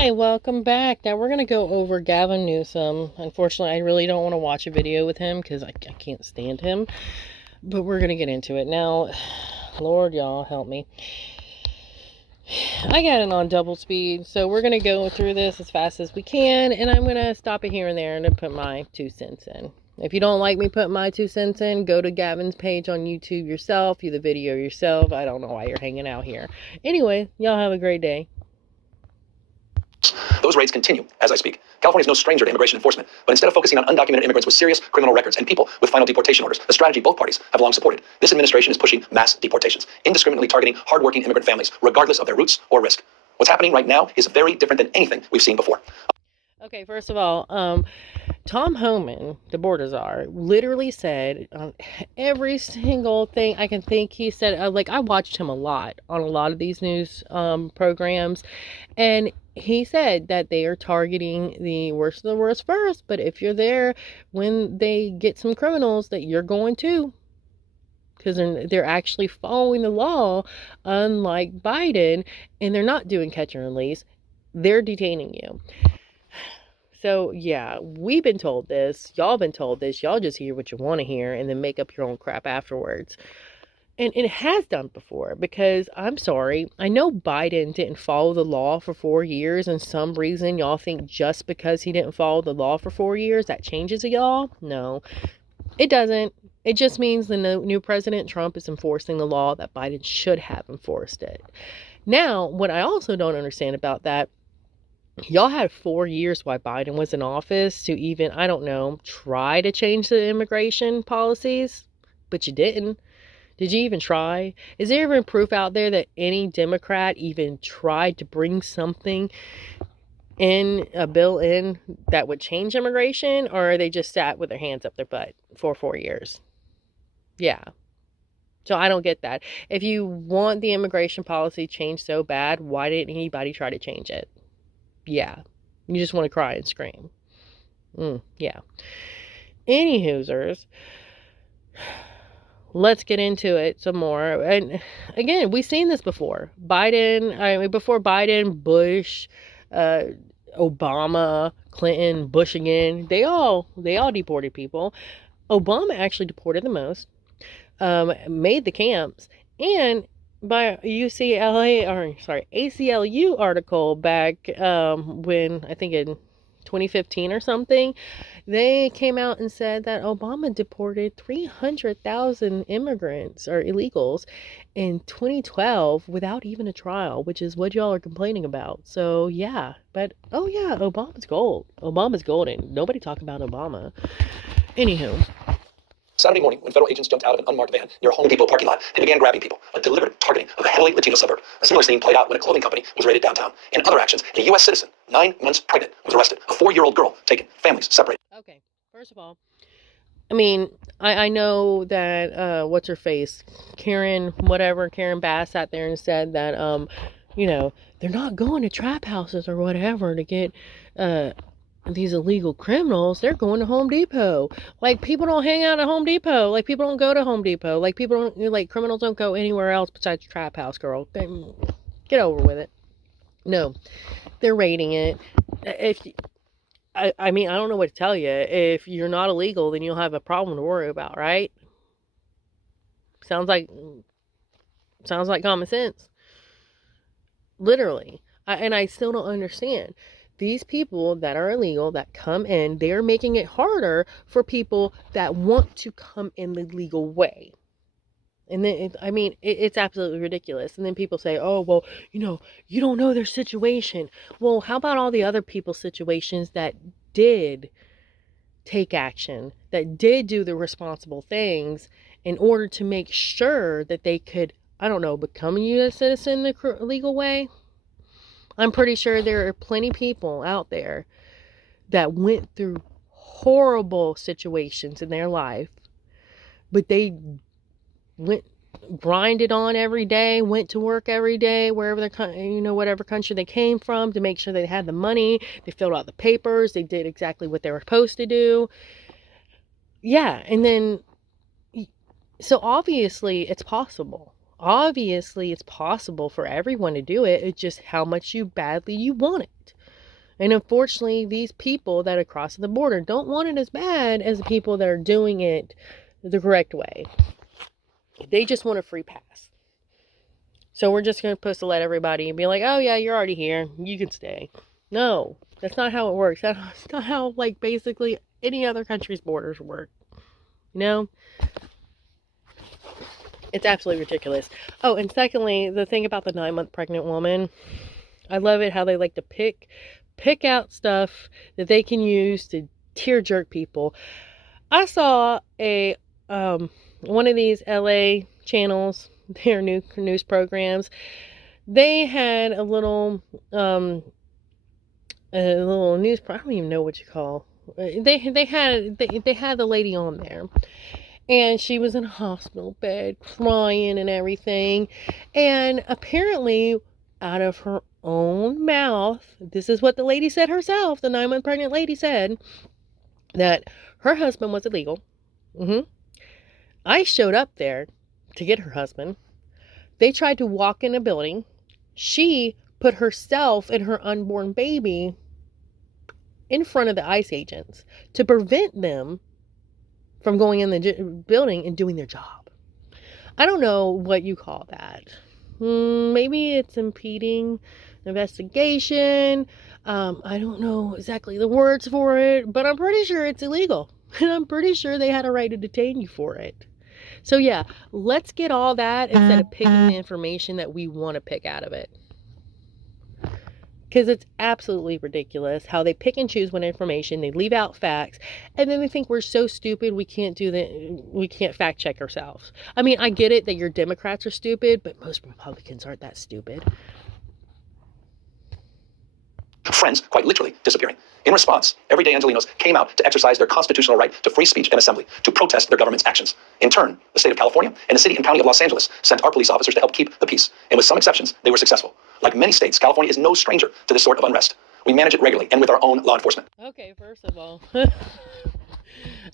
Hi, welcome back. Now we're going to go over Gavin Newsome. Unfortunately, I really don't want to watch a video with him because I can't stand him. But we're going to get into it. Now, Lord, y'all, help me. I got it on double speed, so we're going to go through this as fast as we can. And I'm going to stop it here and there and put my 2 cents in. If you don't like me putting my 2 cents in, go to Gavin's page on YouTube yourself. View the video yourself. I don't know why you're hanging out here. Anyway, y'all have a great day. Those raids continue as I speak. California is no stranger to immigration enforcement, but instead of focusing on undocumented immigrants with serious criminal records and people with final deportation orders, a strategy both parties have long supported. This administration is pushing mass deportations, indiscriminately targeting hardworking immigrant families, regardless of their roots or risk. What's happening right now is very different than anything we've seen before. Okay, first of all, Tom Homan, the border czar, literally said on every single thing I can think he said, I watched him a lot on a lot of these news programs, and he said that they are targeting the worst of the worst first, but if you're there when they get some criminals, that you're going to. Because they're actually following the law, unlike Biden, and they're not doing catch and release. They're detaining you. So, yeah, we've been told this. Y'all been told this. Y'all just hear what you want to hear and then make up your own crap afterwards. And it has done before because, I'm sorry, I know Biden didn't follow the law for 4 years, and some reason y'all think just because he didn't follow the law for 4 years, that changes it, y'all. No, it doesn't. It just means the new President Trump is enforcing the law that Biden should have enforced it. Now, what I also don't understand about that, y'all had 4 years while Biden was in office to even, I don't know, try to change the immigration policies, but you didn't. Did you even try? Is there even proof out there that any Democrat even tried to bring something in, a bill in, that would change immigration, or are they just sat with their hands up their butt for 4 years? Yeah. So I don't get that. If you want the immigration policy changed so bad, why didn't anybody try to change it? Yeah. You just want to cry and scream. Yeah. Any hoosers, let's get into it some more. And again, we've seen this before. Before Biden, Bush, Obama, Clinton, Bush again, they all deported people. Obama actually deported the most, made the camps, and by ACLU article back when I think in 2015 or something, they came out and said that Obama deported 300,000 immigrants or illegals in 2012 without even a trial, which is what y'all are complaining about. So yeah, but oh yeah, Obama's gold. Obama's golden. Nobody talking about Obama. Anywho. Saturday morning, when federal agents jumped out of an unmarked van near a Home Depot parking lot, they began grabbing people, a deliberate targeting of a heavily Latino suburb. A similar scene played out when a clothing company was raided downtown. In other actions, a U.S. citizen, 9 months pregnant, was arrested. A 4-year-old girl taken. Families separated. Okay, first of all, I mean, I know that, what's her face? Karen Bass sat there and said that, they're not going to trap houses or whatever to get, these illegal criminals. They're going to Home Depot. Like, people don't hang out at Home Depot. Like, people don't go to Home Depot. Like, criminals don't go anywhere else besides trap house, girl. Get over with it. No, they're raiding it. I mean, I don't know what to tell you. If you're not illegal, then you'll have a problem to worry about, right? Sounds like common sense. Literally. And I still don't understand. These people that are illegal, that come in, they're making it harder for people that want to come in the legal way. And then, it's absolutely ridiculous. And then people say, oh, well, you don't know their situation. Well, how about all the other people's situations that did take action, that did do the responsible things in order to make sure that they could, I don't know, become a U.S. citizen the legal way? I'm pretty sure there are plenty of people out there that went through horrible situations in their life, but they grinded on every day, went to work every day, wherever whatever country they came from, to make sure they had the money. They filled out the papers. They did exactly what they were supposed to do. Yeah, and then, so obviously it's possible. Obviously it's possible for everyone to do it. It's just how much badly you want it. And unfortunately, these people that are crossing the border don't want it as bad as the people that are doing it the correct way. They just want a free pass. So we're just supposed to let everybody be like, oh yeah, you're already here, you can stay. No, that's not how it works. That's not how, like, basically any other country's borders work. You know? It's absolutely ridiculous. Oh, and secondly, the thing about the 9-month pregnant woman, I love it how they like to pick out stuff that they can use to tear jerk people. I saw a one of these LA channels, their new news programs. They had a little news. I don't even know what you call. They had the lady on there, and she was in a hospital bed crying and everything, and apparently out of her own mouth, this is what the lady said herself, the 9-month pregnant lady said, that her husband was illegal. I showed up there to get her husband. They tried to walk in a building. She put herself and her unborn baby in front of the ICE agents to prevent them from going in the building and doing their job. I don't know what you call that. Maybe it's impeding investigation. I don't know exactly the words for it, but I'm pretty sure it's illegal. And I'm pretty sure they had a right to detain you for it. So yeah, let's get all that instead of picking the information that we want to pick out of it. Because it's absolutely ridiculous how they pick and choose one information, they leave out facts, and then they think we're so stupid we can't fact check ourselves. I mean, I get it that your Democrats are stupid, but most Republicans aren't that stupid. Friends quite literally disappearing. In response, everyday Angelinos came out to exercise their constitutional right to free speech and assembly, to protest their government's actions. In turn, the state of California and the city and county of Los Angeles sent our police officers to help keep the peace, and with some exceptions, they were successful. Like many states, California is no stranger to this sort of unrest. We manage it regularly and with our own law enforcement. Okay, first of all,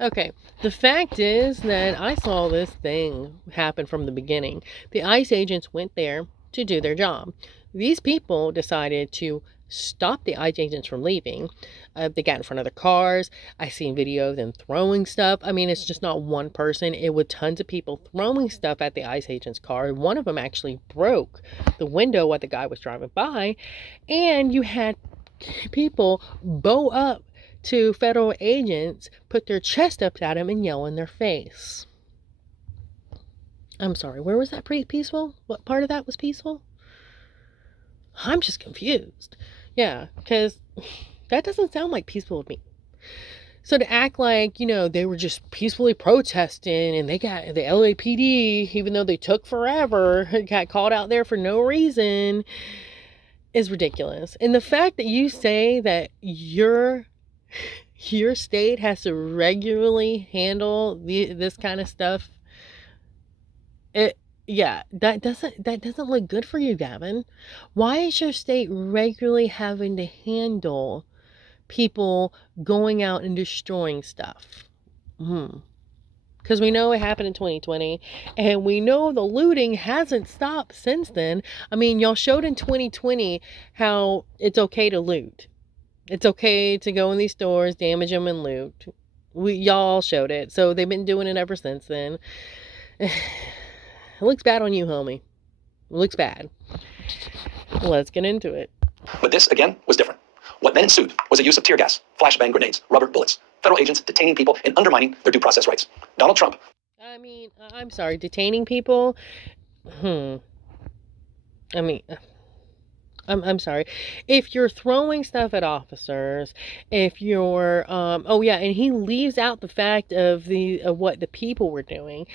okay, the fact is that I saw this thing happen from the beginning. The ICE agents went there to do their job. These people decided to stop the ICE agents from leaving. They got in front of the cars. I seen video of them throwing stuff. I mean, it's just not one person. It was tons of people throwing stuff at the ICE agent's car. One of them actually broke the window while the guy was driving by. And you had people bow up to federal agents, put their chest up at them and yell in their face. I'm sorry, where was that peaceful? What part of that was peaceful? I'm just confused. Yeah, because that doesn't sound like peaceful to me. So to act like, they were just peacefully protesting and they got the LAPD, even though they took forever, got called out there for no reason, is ridiculous. And the fact that you say that your state has to regularly handle this kind of stuff, that doesn't look good for you, Gavin. Why is your state regularly having to handle people going out and destroying stuff? Because we know it happened in 2020, and we know the looting hasn't stopped since then. I mean, y'all showed in 2020 how it's okay to loot. It's okay to go in these stores, damage them, and loot. Y'all showed it, so they've been doing it ever since then. It looks bad on you, homie. It looks bad. Let's get into it. But this, again, was different. What then ensued was a use of tear gas, flashbang grenades, rubber bullets, federal agents detaining people and undermining their due process rights. Donald Trump. I mean, I'm sorry, detaining people? I mean, I'm sorry. If you're throwing stuff at officers, if you're, and he leaves out the fact of what the people were doing.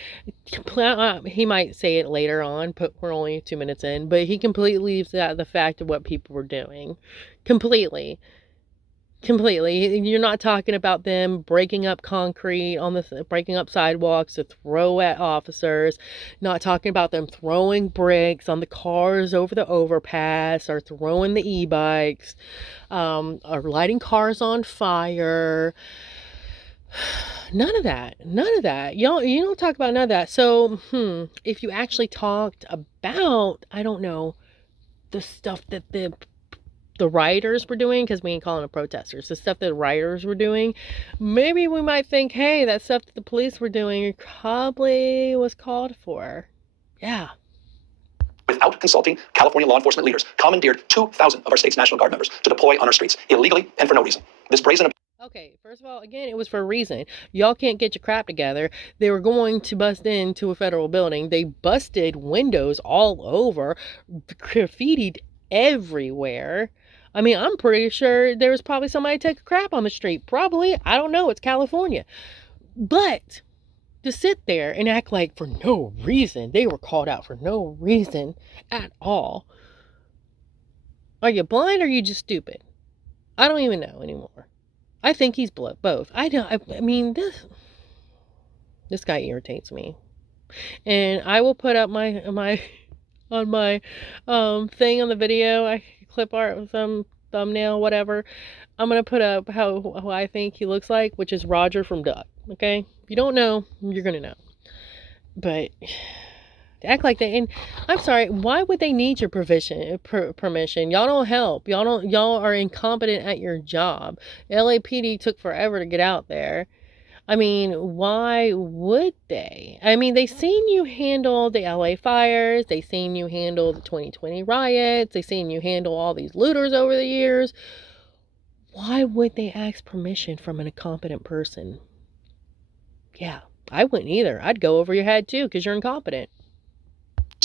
He might say it later on, but we're only 2 minutes in, but he completely leaves out the fact of what people were doing. Completely. You're not talking about them breaking up concrete breaking up sidewalks to throw at officers. Not talking about them throwing bricks on the cars over the overpass, or throwing the e-bikes, or lighting cars on fire. None of that. You don't talk about none of that. So, if you actually talked about, I don't know, the stuff that the the rioters were doing, because we ain't calling them protesters, the stuff that the rioters were doing, maybe we might think, hey, that stuff that the police were doing probably was called for. Yeah. Without consulting California law enforcement leaders, commandeered 2,000 of our state's National Guard members to deploy on our streets, illegally and for no reason. This brazen... Okay, first of all, again, it was for a reason. Y'all can't get your crap together. They were going to bust into a federal building. They busted windows all over, graffitied everywhere. I mean, I'm pretty sure there was probably somebody take a crap on the street. Probably. I don't know. It's California. But to sit there and act like for no reason, they were called out for no reason at all. Are you blind or are you just stupid? I don't even know anymore. I think he's both. I mean, this guy irritates me. And I will put up my on my thing on the video, I clip art, some thumbnail, whatever. I'm gonna put up how I think he looks like, which is Roger from Duck. Okay, if you don't know, you're gonna know. But to act like that, and I'm sorry, why would they need your permission? Y'all don't help. Y'all are incompetent at your job. LAPD took forever to get out there. I mean, why would they? I mean, they seen you handle the LA fires. They seen you handle the 2020 riots. They seen you handle all these looters over the years. Why would they ask permission from an incompetent person? Yeah, I wouldn't either. I'd go over your head too, because you're incompetent.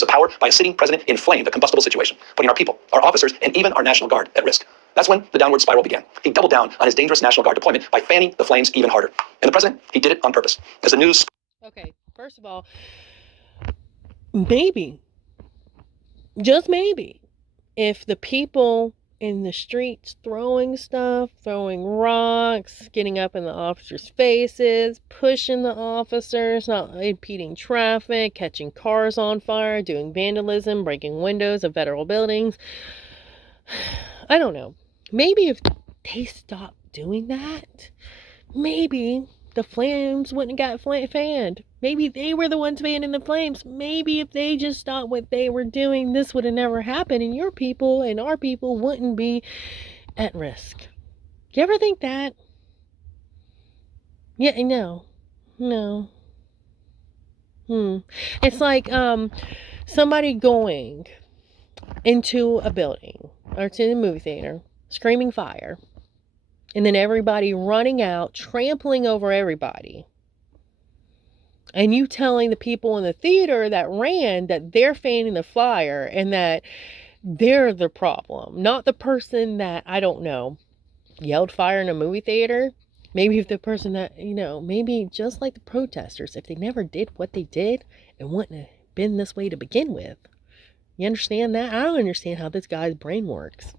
Of power by a sitting president inflamed a combustible situation, putting our people, our officers, and even our National Guard at risk. That's when the downward spiral began. He doubled down on his dangerous National Guard deployment by fanning the flames even harder. And the president, he did it on purpose. As the news... Okay, first of all, maybe, just maybe, if the people in the streets throwing stuff, throwing rocks, getting up in the officers' faces, pushing the officers, not impeding traffic, catching cars on fire, doing vandalism, breaking windows of federal buildings. I don't know. Maybe if they stopped doing that, maybe the flames wouldn't have got fanned. Maybe they were the ones fanning the flames. Maybe if they just stopped what they were doing, this would have never happened, and your people and our people wouldn't be at risk. You ever think that? Yeah, no. It's like somebody going into a building or to the movie theater, screaming fire, and then everybody running out, trampling over everybody. And you telling the people in the theater that ran that they're fanning the fire and that they're the problem, not the person that, I don't know, yelled fire in a movie theater. Maybe if the person that, maybe just like the protesters, if they never did what they did, it wouldn't have been this way to begin with. You understand that? I don't understand how this guy's brain works.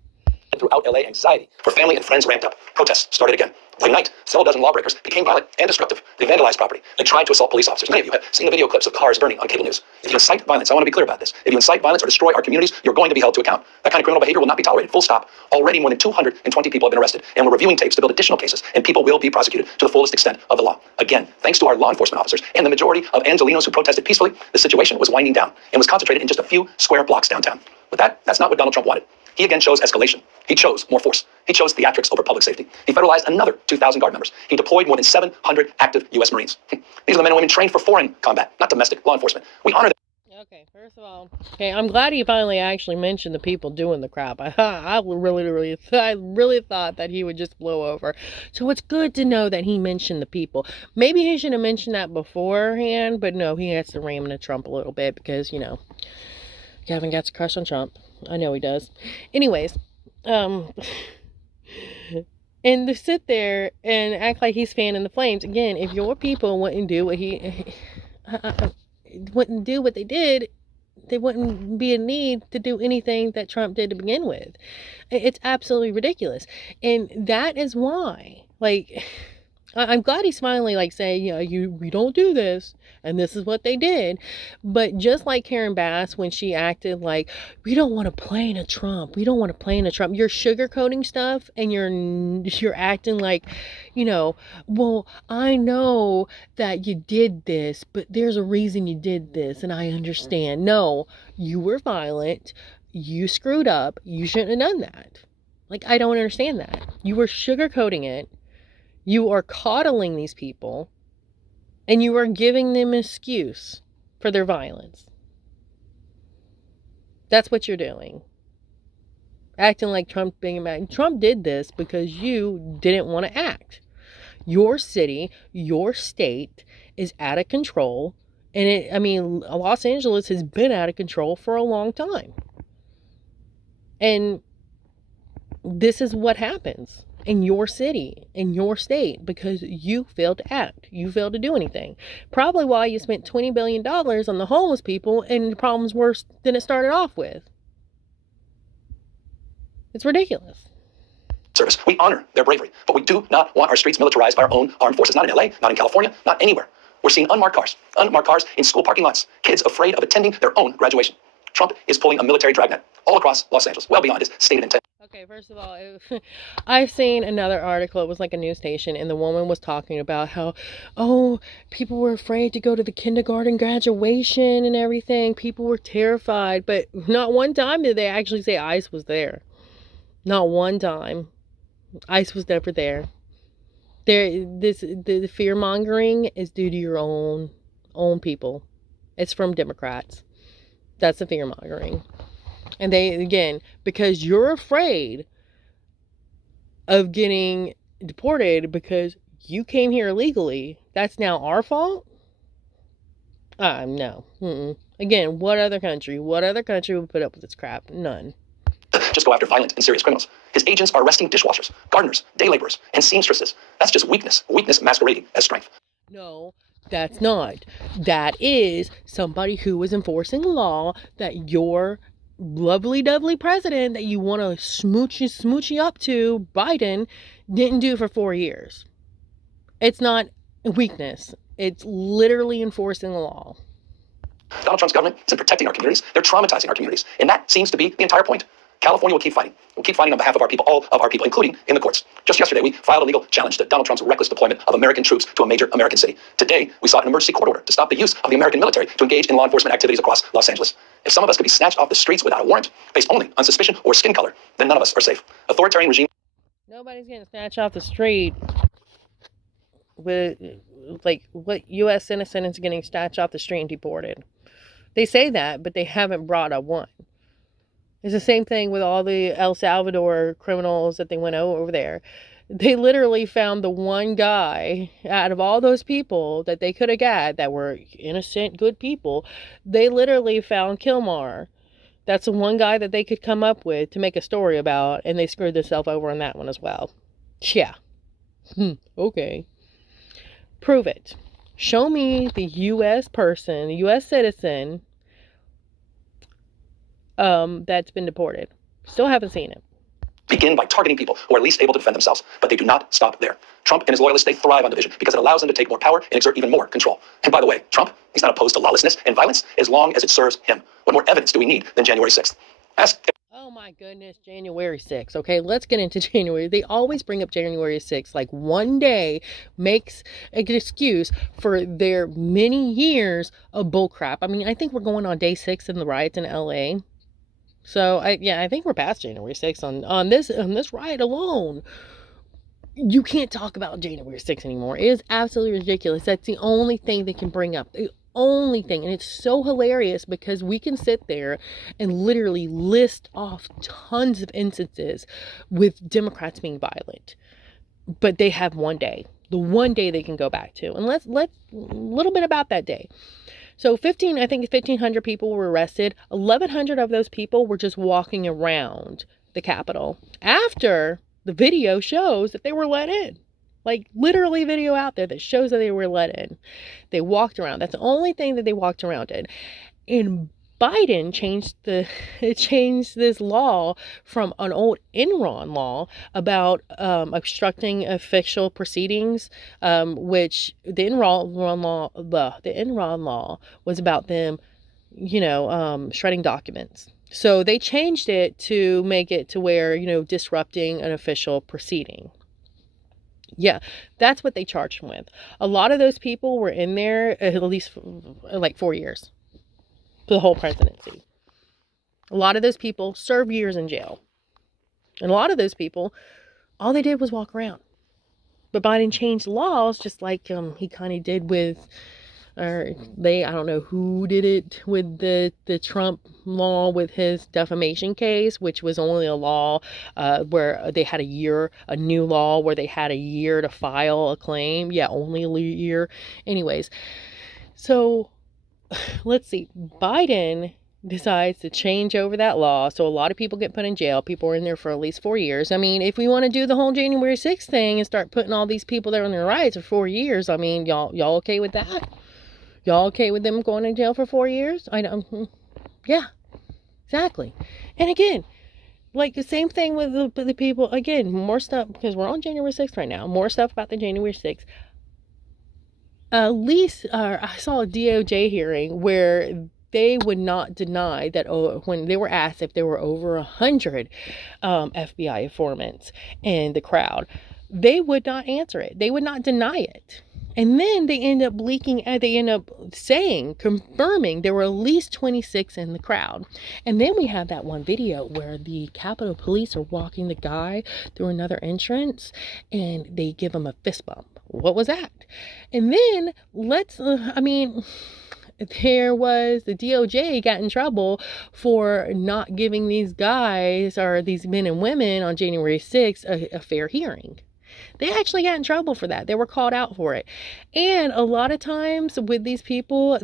Throughout LA, anxiety for family and friends ramped up. Protests started again. By night, several dozen lawbreakers became violent and destructive. They vandalized property. They tried to assault police officers. Many of you have seen the video clips of cars burning on cable news. If you incite violence, I want to be clear about this. If you incite violence or destroy our communities, you're going to be held to account. That kind of criminal behavior will not be tolerated. Full stop. Already more than 220 people have been arrested, and we're reviewing tapes to build additional cases, and people will be prosecuted to the fullest extent of the law. Again, thanks to our law enforcement officers and the majority of Angelenos who protested peacefully, the situation was winding down and was concentrated in just a few square blocks downtown. But that's not what Donald Trump wanted. He again chose escalation. He chose more force. He chose theatrics over public safety. He federalized another 2,000 Guard members. He deployed more than 700 active U.S. Marines. These are the men and women trained for foreign combat, not domestic law enforcement. We honor them. Okay, first of all, I'm glad he finally actually mentioned the people doing the crap. I really thought that he would just blow over. So it's good to know that he mentioned the people. Maybe he should have mentioned that beforehand, but no, he has to ram into Trump a little bit because, Gavin gets a crush on Trump. I know he does. Anyways, and to sit there and act like he's fanning the flames again. If your people wouldn't do what wouldn't do what they did, there wouldn't be a need to do anything that Trump did to begin with. It's absolutely ridiculous, and that is why, I'm glad he's finally saying, we don't do this, and this is what they did. But just like Karen Bass, when she acted like, we don't want to play into Trump, you're sugarcoating stuff, and you're acting like, well, I know that you did this, but there's a reason you did this, and I understand. No, you were violent, you screwed up, you shouldn't have done that. Like, I don't understand that. You are sugarcoating it. You are coddling these people. And you are giving them an excuse for their violence. That's what you're doing. Acting like Trump being mad. Trump did this because you didn't want to act. Your city, your state is out of control. And Los Angeles has been out of control for a long time. And this is what happens in your city, in your state, because you failed to act. You failed to do anything. Probably why you spent $20 billion on the homeless people and the problem's worse than it started off with. It's ridiculous. Service. We honor their bravery, but we do not want our streets militarized by our own armed forces. Not in LA, not in California, not anywhere. We're seeing unmarked cars in school parking lots, kids afraid of attending their own graduation. Trump is pulling a military dragnet all across Los Angeles, well beyond his stated intent. Okay, first of all, I've seen another article. It was like a news station, and the woman was talking about how, people were afraid to go to the kindergarten graduation and everything. People were terrified, but not one time did they actually say ICE was there. Not one time. ICE was never there. The fear mongering is due to your own people. It's from Democrats. That's the fear mongering. And they, again, because you're afraid of getting deported because you came here illegally, that's now our fault? No. Again, what other country would put up with this crap? None. Just go after violent and serious criminals. His agents are arresting dishwashers, gardeners, day laborers, and seamstresses. That's just weakness masquerading as strength. No, that's not. That is somebody who is enforcing law that your lovely dovely president that you want to smoochy up to, Biden, didn't do for 4 years. It's not weakness. It's literally enforcing the law. Donald Trump's government isn't protecting our communities. They're traumatizing our communities. And that seems to be the entire point. California will keep fighting. We'll keep fighting on behalf of our people, all of our people, including in the courts. Just yesterday, we filed a legal challenge to Donald Trump's reckless deployment of American troops to a major American city. Today, we sought an emergency court order to stop the use of the American military to engage in law enforcement activities across Los Angeles. If some of us could be snatched off the streets without a warrant, based only on suspicion or skin color, then none of us are safe. Authoritarian regime. Nobody's getting snatched off the street with, like, what U.S. citizen is getting snatched off the street and deported? They say that, but they haven't brought a one. It's the same thing with all the El Salvador criminals that they went over there. They literally found the one guy out of all those people that they could have got that were innocent, good people. They literally found Kilmar. That's the one guy that they could come up with to make a story about, and they screwed themselves over on that one as well. Yeah. Okay. Prove it. Show me the U.S. person, U.S. citizen, that's been deported. Still haven't seen it. Begin by targeting people who are least able to defend themselves, but they do not stop there. Trump and his loyalists, they thrive on division because it allows them to take more power and exert even more control. And by the way, Trump, he's not opposed to lawlessness and violence as long as it serves him. What more evidence do we need than January 6th? Oh my goodness, January 6th. Okay, let's get into January. They always bring up January 6th. Like, one day makes an excuse for their many years of bullcrap. I mean, I think we're going on day 6 in the riots in LA. So I think we're past January 6th on this riot alone. You can't talk about January 6th anymore. It is absolutely ridiculous. That's the only thing they can bring up. The only thing. And it's so hilarious because we can sit there and literally list off tons of instances with Democrats being violent. But they have one day. The one day they can go back to. And let's a little bit about that day. So 1,500 people were arrested. 1,100 of those people were just walking around the Capitol after the video shows that they were let in. Like, literally video out there that shows that they were let in. They walked around. That's the only thing that they walked around in. And Biden changed this law from an old Enron law about obstructing official proceedings, which the Enron law was about them, shredding documents. So they changed it to make it to where, disrupting an official proceeding. Yeah, that's what they charged him with. A lot of those people were in there at least like 4 years. For the whole presidency. A lot of those people serve years in jail. And a lot of those people, all they did was walk around. But Biden changed laws just like he kind of did with, or I don't know who did it with the Trump law with his defamation case, which was only a law where they had a new law where they had a year to file a claim. Yeah, only a year. Anyways, so let's see. Biden decides to change over that law, so a lot of people get put in jail. People are in there for at least 4 years. I mean, if we want to do the whole January 6th thing and start putting all these people there on their rights for 4 years, I mean, y'all okay with that? Y'all okay with them going to jail for 4 years? I don't. Yeah, exactly. And again, like the same thing with the people. Again, more stuff because we're on January 6th right now. More stuff about the January 6th. At least I saw a DOJ hearing where they would not deny that when they were asked if there were over 100 FBI informants in the crowd, they would not answer it. They would not deny it. And then they end up saying, confirming there were at least 26 in the crowd. And then we have that one video where the Capitol Police are walking the guy through another entrance and they give him a fist bump. What was that? And then there was the DOJ got in trouble for not giving these guys or these men and women on January 6th a fair hearing. They actually got in trouble for that. They were called out for it. And a lot of times with these people,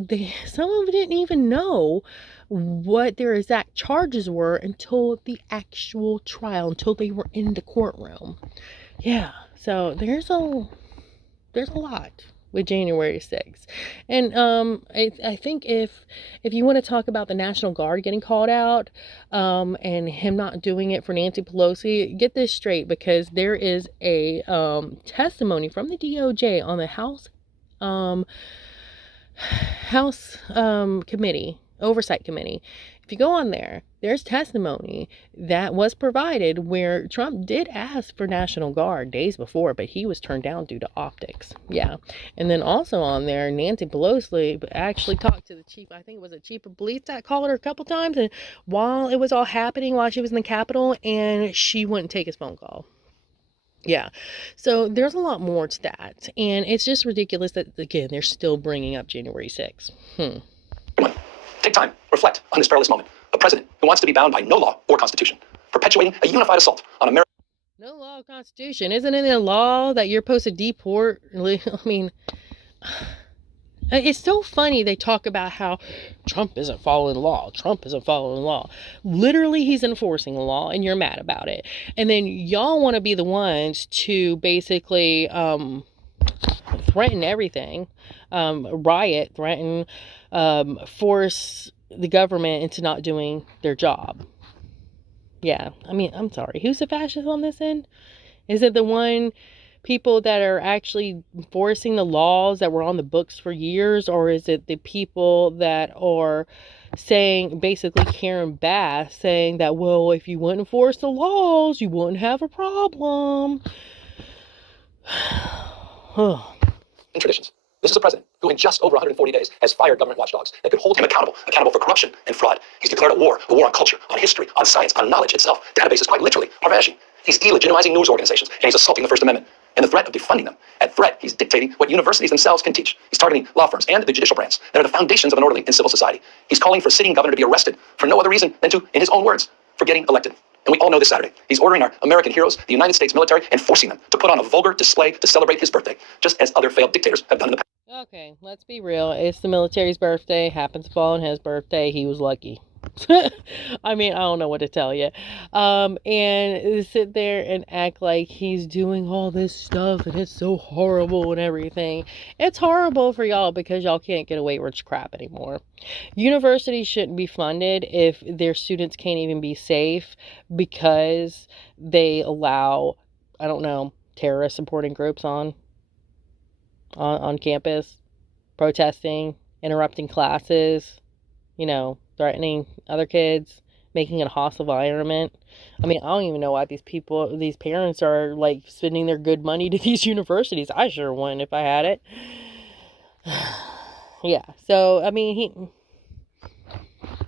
some of them didn't even know what their exact charges were until the actual trial, until they were in the courtroom. Yeah, so there's a lot with January 6th. And I think if you want to talk about the National Guard getting called out and him not doing it for Nancy Pelosi, get this straight, because there is a testimony from the DOJ on the House committee, oversight committee. If you go on there, there's testimony that was provided where Trump did ask for National Guard days before, but he was turned down due to optics. Yeah. And then also on there, Nancy Pelosi actually talked to the chief, I think it was a chief of police that called her a couple times, and while it was all happening, while she was in the Capitol, and she wouldn't take his phone call. Yeah. So there's a lot more to that. And it's just ridiculous that, again, they're still bringing up January 6th. Take time, reflect on this perilous moment. A president who wants to be bound by no law or constitution, perpetuating a unified assault on America. No law or constitution. Isn't it a law that you're supposed to deport? I mean, it's so funny they talk about how Trump isn't following law. Trump isn't following law. Literally, he's enforcing the law, and you're mad about it. And then y'all want to be the ones to basically threaten everything, riot, threaten, force the government into not doing their job. Yeah, I mean, I'm sorry. Who's the fascist on this end? Is it the people that are actually enforcing the laws that were on the books for years, or is it the people that are saying, basically Karen Bass saying that, well, if you wouldn't enforce the laws, you wouldn't have a problem? In traditions. This is a president who in just over 140 days has fired government watchdogs that could hold him accountable for corruption and fraud. He's declared a war on culture, on history, on science, on knowledge itself. Databases quite literally are vanishing. He's delegitimizing news organizations, and he's assaulting the First Amendment. And the threat of defunding them. At threat, he's dictating what universities themselves can teach. He's targeting law firms and the judicial branch that are the foundations of an orderly and civil society. He's calling for a sitting governor to be arrested for no other reason than to, in his own words, for getting elected. And we all know this Saturday, he's ordering our American heroes, the United States military, and forcing them to put on a vulgar display to celebrate his birthday, just as other failed dictators have done in the past. Okay, let's be real. It's the military's birthday. Happens to fall on his birthday. He was lucky. I mean, I don't know what to tell you. And sit there and act like he's doing all this stuff and it's so horrible and everything. It's horrible for y'all because y'all can't get away with crap anymore. Universities shouldn't be funded if their students can't even be safe because they allow, I don't know, terrorist supporting groups on campus, protesting, interrupting classes, threatening other kids, making it a hostile environment. I mean, I don't even know why these parents are like spending their good money to these universities. I sure wouldn't if I had it. Yeah. So, I mean,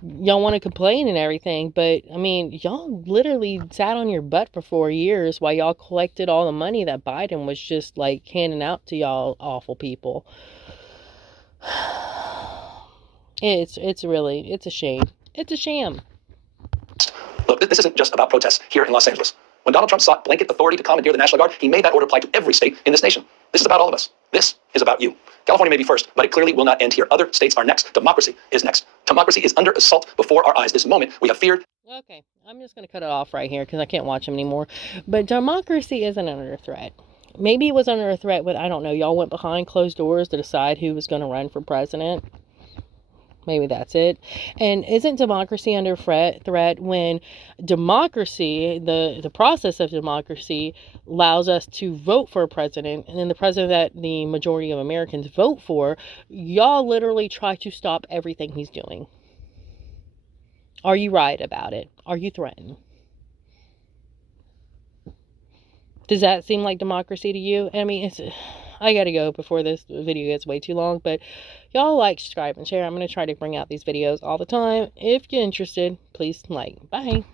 y'all want to complain and everything, but I mean, y'all literally sat on your butt for 4 years while y'all collected all the money that Biden was just like handing out to y'all awful people. It's really, it's a shame. It's a sham. Look, this isn't just about protests here in Los Angeles. When Donald Trump sought blanket authority to commandeer the National Guard, he made that order apply to every state in this nation. This is about all of us. This is about you. California may be first, but it clearly will not end here. Other states are next. Democracy is next. Democracy is under assault before our eyes. This moment we have feared. Okay, I'm just going to cut it off right here because I can't watch him anymore. But democracy isn't under threat. Maybe it was under a threat with, I don't know, y'all went behind closed doors to decide who was going to run for president. Maybe that's it. And isn't democracy under threat when democracy, the process of democracy, allows us to vote for a president, and then the president that the majority of Americans vote for, y'all literally try to stop everything he's doing? Are you right about it? Are you threatened? Does that seem like democracy to you? I mean, I gotta go before this video gets way too long, but y'all like, subscribe, and share. I'm gonna try to bring out these videos all the time. If you're interested, please like. Bye.